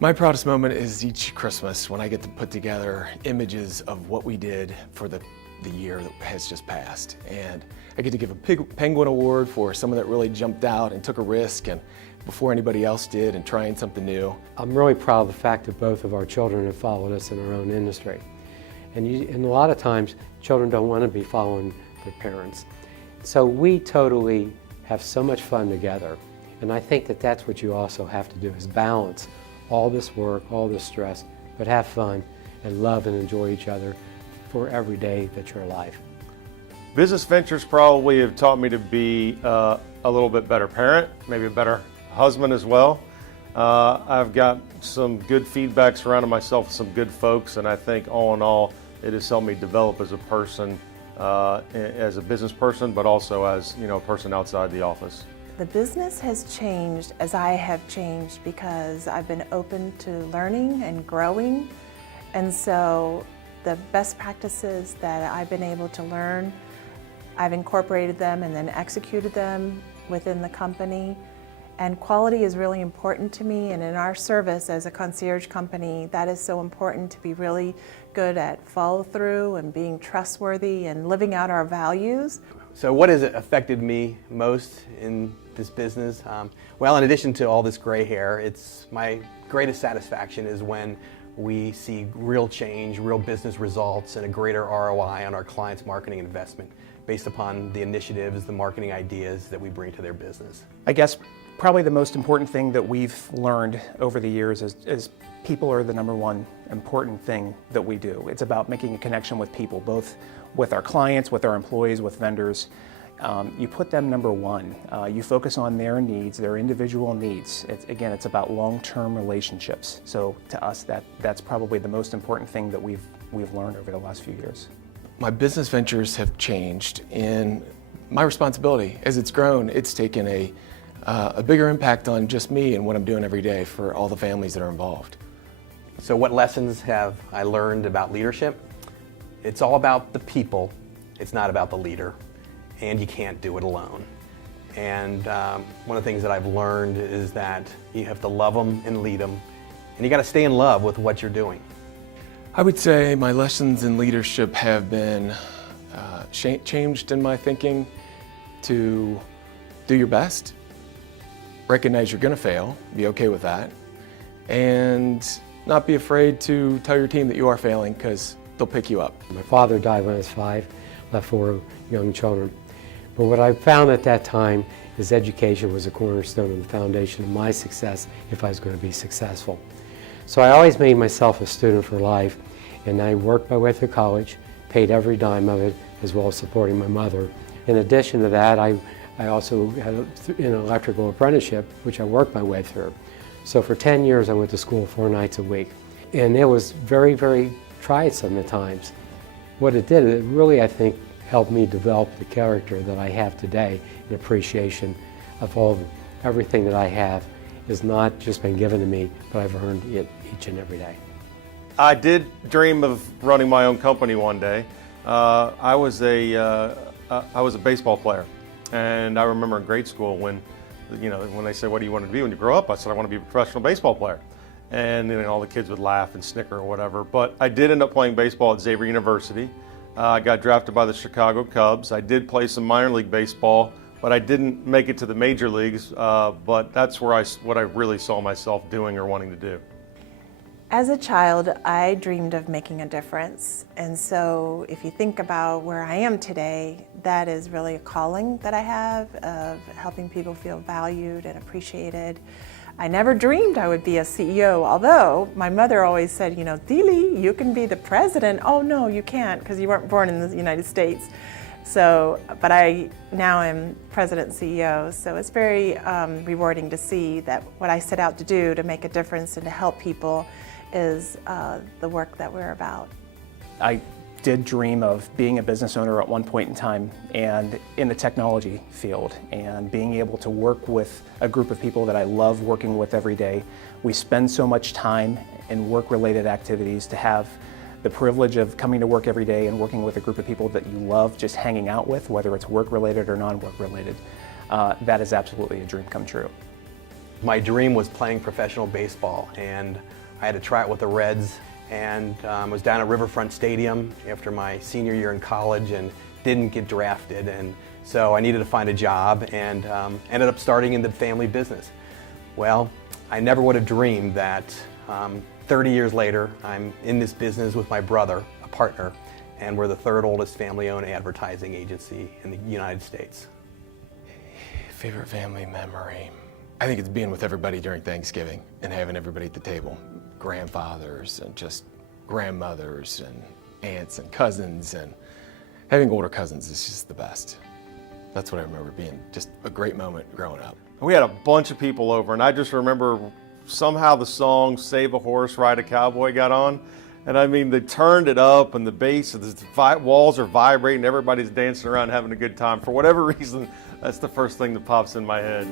My proudest moment is each Christmas when I get to put together images of what we did for the year that has just passed. And I get to give a Penguin Award for someone that really jumped out and took a risk and before anybody else did and trying something new. I'm really proud of the fact that both of our children have followed us in our own industry. And a lot of times, children don't want to be following their parents. So we totally have so much fun together. And I think that that's what you also have to do, is balance all this work, all this stress, but have fun and love and enjoy each other for every day that's your life. Business ventures probably have taught me to be a little bit better parent, maybe a better husband as well. I've got some good feedback surrounding myself with some good folks, and I think all in all, it has helped me develop as a person, as a business person, but also as a person outside the office. The business has changed as I have changed because I've been open to learning and growing, and so the best practices that I've been able to learn, I've incorporated them and then executed them within the company. And quality is really important to me, and in our service as a concierge company, that is so important, to be really good at follow through and being trustworthy and living out our values. So what has affected me most in this business? Well, in addition to all this gray hair, it's my greatest satisfaction is when we see real change, real business results, and a greater ROI on our clients' marketing investment based upon the initiatives, the marketing ideas that we bring to their business. I guess probably the most important thing that we've learned over the years is people are the number one important thing that we do. It's about making a connection with people, both with our clients, with our employees, with vendors. You put them number one. You focus on their needs, their individual needs. Again, it's about long-term relationships. So to us, that's probably the most important thing that we've learned over the last few years. My business ventures have changed, and my responsibility, as it's grown, it's taken a bigger impact on just me and what I'm doing every day for all the families that are involved. So what lessons have I learned about leadership? It's all about the people. It's not about the leader. And you can't do it alone. And one of the things that I've learned is that you have to love them and lead them, and you got to stay in love with what you're doing. I would say my lessons in leadership have been changed in my thinking to do your best, recognize you're going to fail, be okay with that, and not be afraid to tell your team that you are failing, because they'll pick you up. My father died when I was 5, left 4 young children. But what I found at that time is education was a cornerstone and the foundation of my success if I was going to be successful. So I always made myself a student for life, and I worked my way through college, paid every dime of it, as well as supporting my mother. In addition to that, I also had an electrical apprenticeship, which I worked my way through. So for 10 years I went to school 4 nights a week. And it was very, very tiresome at times. What it did, it really, I think, helped me develop the character that I have today, in appreciation of everything that I have has not just been given to me, but I've earned it each and every day. I did dream of running my own company one day. I was a baseball player, and I remember in grade school when they say, "What do you want to be when you grow up?" I said, "I want to be a professional baseball player." And all the kids would laugh and snicker or whatever. But I did end up playing baseball at Xavier University. I got drafted by the Chicago Cubs. I did play some minor league baseball, but I didn't make it to the major leagues. But that's where what I really saw myself doing or wanting to do. As a child, I dreamed of making a difference. And so if you think about where I am today, that is really a calling that I have of helping people feel valued and appreciated. I never dreamed I would be a CEO, although my mother always said, Dili, you can be the president. Oh no, you can't, because you weren't born in the United States. So, but I now am president and CEO, so it's very rewarding to see that what I set out to do to make a difference and to help people is the work that we're about. I did dream of being a business owner at one point in time, and in the technology field, and being able to work with a group of people that I love working with every day. We spend so much time in work-related activities. To have the privilege of coming to work every day and working with a group of people that you love just hanging out with, whether it's work-related or non-work related, that is absolutely a dream come true. My dream was playing professional baseball, and I had to try it with the Reds, and was down at Riverfront Stadium after my senior year in college and didn't get drafted, and so I needed to find a job, and ended up starting in the family business. Well, I never would have dreamed that 30 years later I'm in this business with my brother, a partner, and we're the third oldest family-owned advertising agency in the United States. Favorite family memory? I think it's being with everybody during Thanksgiving and having everybody at the table. Grandfathers and just grandmothers and aunts and cousins, and having older cousins is just the best. That's what I remember being just a great moment growing up. We had a bunch of people over, and I just remember somehow the song Save a Horse, Ride a Cowboy got on. And I mean, they turned it up, and the bass, the walls are vibrating, everybody's dancing around having a good time. For whatever reason, that's the first thing that pops in my head.